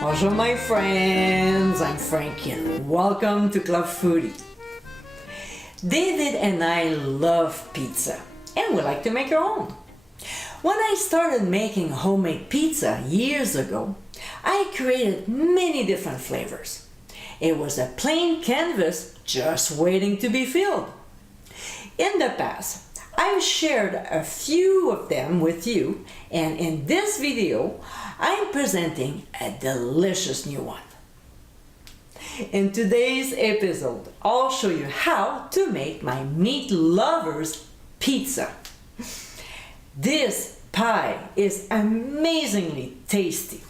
Bonjour my friends, I'm Frankie and welcome to Club Foodie. David and I love pizza and we like to make our own. When I started making homemade pizza years ago, I created many different flavors. It was a plain canvas just waiting to be filled. In the past, I've shared a few of them with you, and in this video, I'm presenting a delicious new one. In today's episode, I'll show you how to make my meat lovers pizza. This pie is amazingly tasty.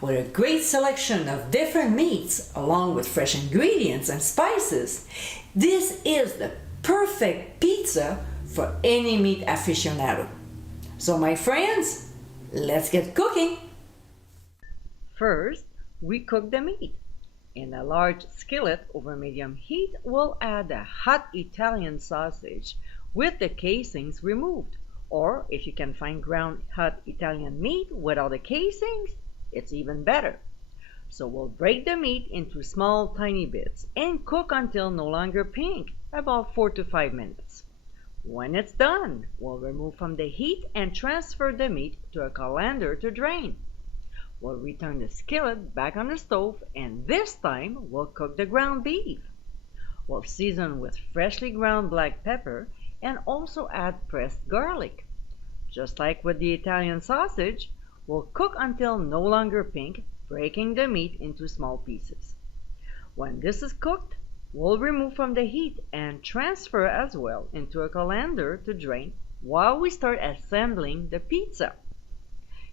With a great selection of different meats along with fresh ingredients and spices, this is the perfect pizza for any meat aficionado. So my friends, let's get cooking. First, we cook the meat. In a large skillet over medium heat, we'll add a hot Italian sausage with the casings removed. Or if you can find ground hot Italian meat without the casings, it's even better. So we'll break the meat into small tiny bits and cook until no longer pink, about 4 to 5 minutes. When it's done, we'll remove from the heat and transfer the meat to a colander to drain. We'll return the skillet back on the stove, and this time we'll cook the ground beef. We'll season with freshly ground black pepper and also add pressed garlic. Just like with the Italian sausage, we'll cook until no longer pink, breaking the meat into small pieces. When this is cooked, we'll remove from the heat and transfer as well into a colander to drain while we start assembling the pizza.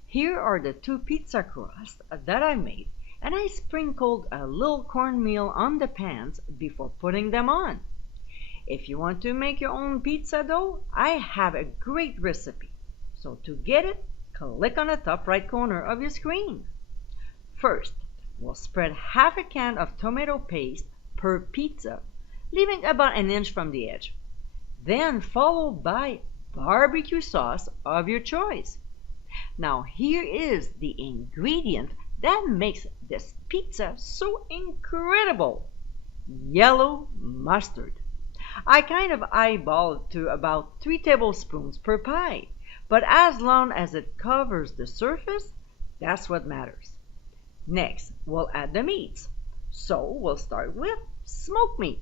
Here are the 2 pizza crusts that I made, and I sprinkled a little cornmeal on the pans before putting them on. If you want to make your own pizza dough, I have a great recipe. So to get it, click on the top right corner of your screen. First, we'll spread half a can of tomato paste per pizza, leaving about an inch from the edge. Then followed by barbecue sauce of your choice. Now here is the ingredient that makes this pizza so incredible: yellow mustard. I kind of eyeballed to about 3 tablespoons per pie, but as long as it covers the surface, that's what matters. Next, we'll add the meats. So we'll start with smoked meat,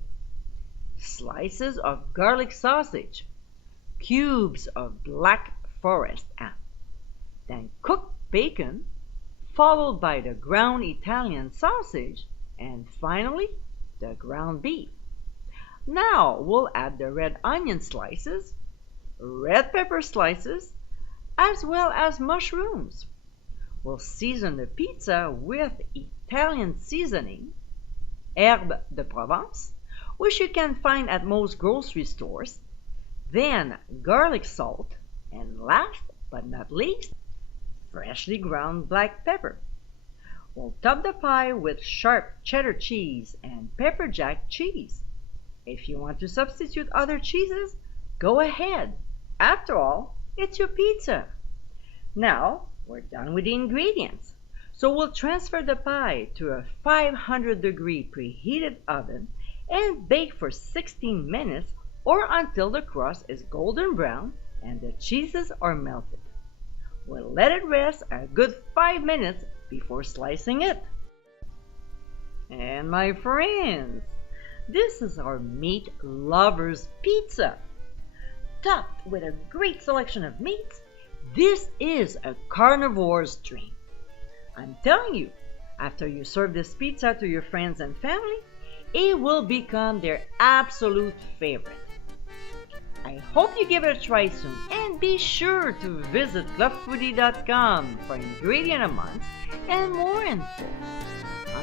slices of garlic sausage, cubes of black forest ham, then cooked bacon, followed by the ground Italian sausage, and finally the ground beef. Now we'll add the red onion slices, red pepper slices, as well as mushrooms. We'll season the pizza with Italian seasoning, Herbe de Provence, which you can find at most grocery stores, then garlic salt, and last but not least, freshly ground black pepper. We'll top the pie with sharp cheddar cheese and pepper jack cheese. If you want to substitute other cheeses, go ahead. After all, it's your pizza. Now, we're done with the ingredients. So we'll transfer the pie to a 500-degree preheated oven and bake for 16 minutes or until the crust is golden brown and the cheeses are melted. We'll let it rest a good 5 minutes before slicing it. And my friends, this is our meat lovers pizza. Topped with a great selection of meats, this is a carnivore's dream. I'm telling you, after you serve this pizza to your friends and family, it will become their absolute favorite. I hope you give it a try soon, and be sure to visit clubfoodie.com for ingredient amounts and more info.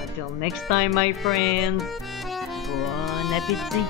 Until next time, my friends, bon appétit!